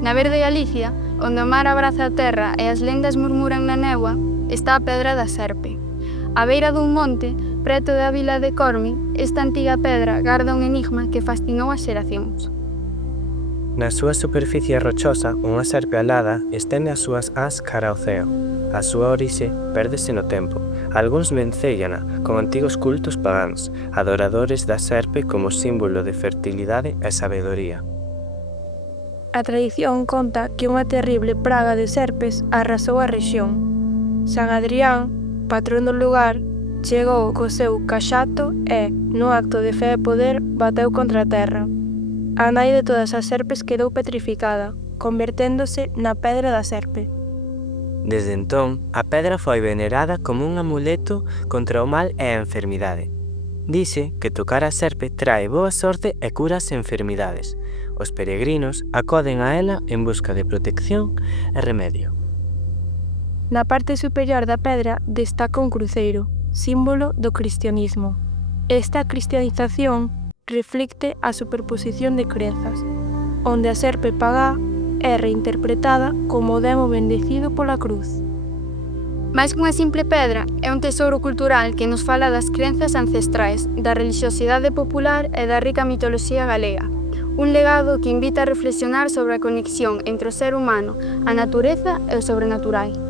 Na verde Galicia, onde o mar abraza a terra e as lendas murmuran na néboa, está a Pedra da Serpe. A beira dun monte, preto da vila de Cormi, esta antiga pedra garda un enigma que fascinou as xeracións. Na súa superficie rochosa, unha serpe alada estende as súas ás cara ao ceo. A súa orixe pérdese no tempo. Algúns vencéllana con antigos cultos pagáns, adoradores da serpe como símbolo de fertilidade e sabedoría. A tradición conta que unha terrible praga de serpes arrasou a rexión. San Adrián, patrón do lugar, chegou co seu caxato e, no acto de fe e poder, bateu contra a terra. A nai de todas as serpes quedou petrificada, converténdose na Pedra da Serpe. Desde entón, a pedra foi venerada como un amuleto contra o mal e a enfermidade. Dice que tocar a serpe trae boa sorte e cura as enfermidades. Os peregrinos acoden a ela en busca de protección e remedio. Na parte superior da pedra destaca un cruceiro, símbolo do cristianismo. Esta cristianización reflicte a superposición de crenzas, onde a serpe pagá é reinterpretada como o demo bendecido pola cruz. Mais que unha simple pedra, é un tesouro cultural que nos fala das crenzas ancestrais, da relixiosidade popular e da rica mitoloxía galega. Un legado que invita a reflexionar sobre a conexión entre o ser humano, a natureza e o sobrenatural.